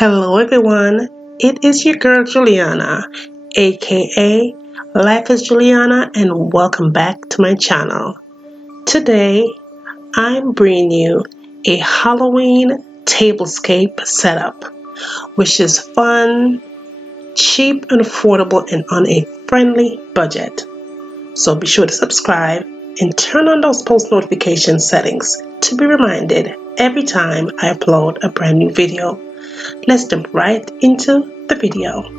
Hello everyone, it is your girl Juliana, aka Life is Juliana, and welcome back to my channel. Today, I'm bringing you a Halloween tablescape setup, which is fun, cheap and affordable, and on a friendly budget. So be sure to subscribe and turn on those post notification settings to be reminded every time I upload a brand new video. Let's jump right into the video.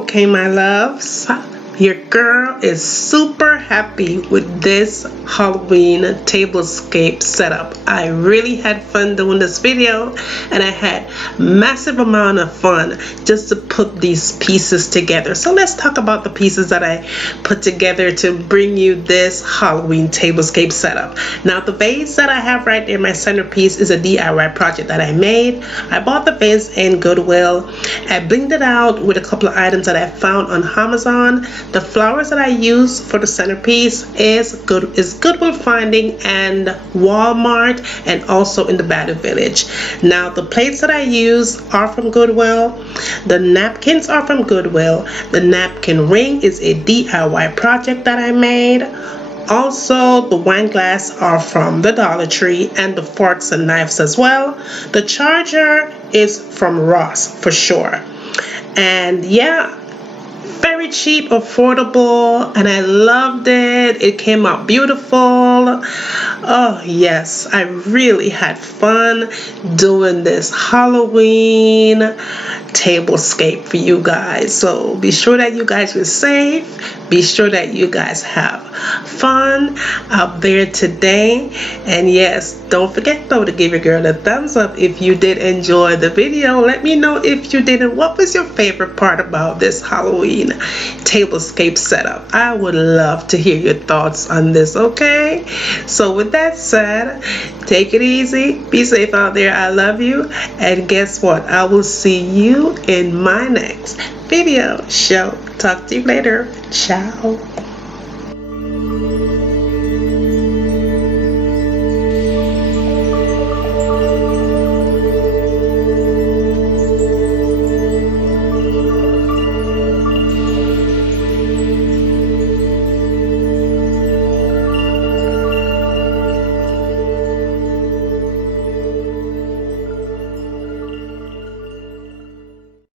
Okay, my loves, your girl is super happy with this Halloween tablescape setup. I really had fun doing this video, and I had massive amount of fun just to put these pieces together. So let's talk about the pieces that I put together to bring you this Halloween tablescape setup. Now the vase that I have right there, my centerpiece, is a DIY project that I made. I bought the vase in Goodwill. I blinged it out with a couple of items that I found on Amazon. The flowers that I use for the centerpiece is Goodwill Finding and Walmart, and also in the Battle Village. Now the plates that I use are from Goodwill. The napkins are from Goodwill. The napkin ring is a DIY project that I made. Also, the wine glass are from the Dollar Tree, and the forks and knives as well. The charger is from Ross for sure. And yeah, very cheap, affordable, and I loved it. It came out beautiful. Oh yes, I really had fun doing this Halloween tablescape for you guys. So be sure that you guys were safe. Be sure that you guys have fun out there today. And yes, don't forget though to give your girl a thumbs up if you did enjoy the video. Let me know if you didn't. What was your favorite part about this Halloween tablescape setup? I would love to hear your thoughts on this, okay? So with that said, take it easy. Be safe out there. I love you. And guess what? I will see you in my next video show. Talk to you later. Ciao.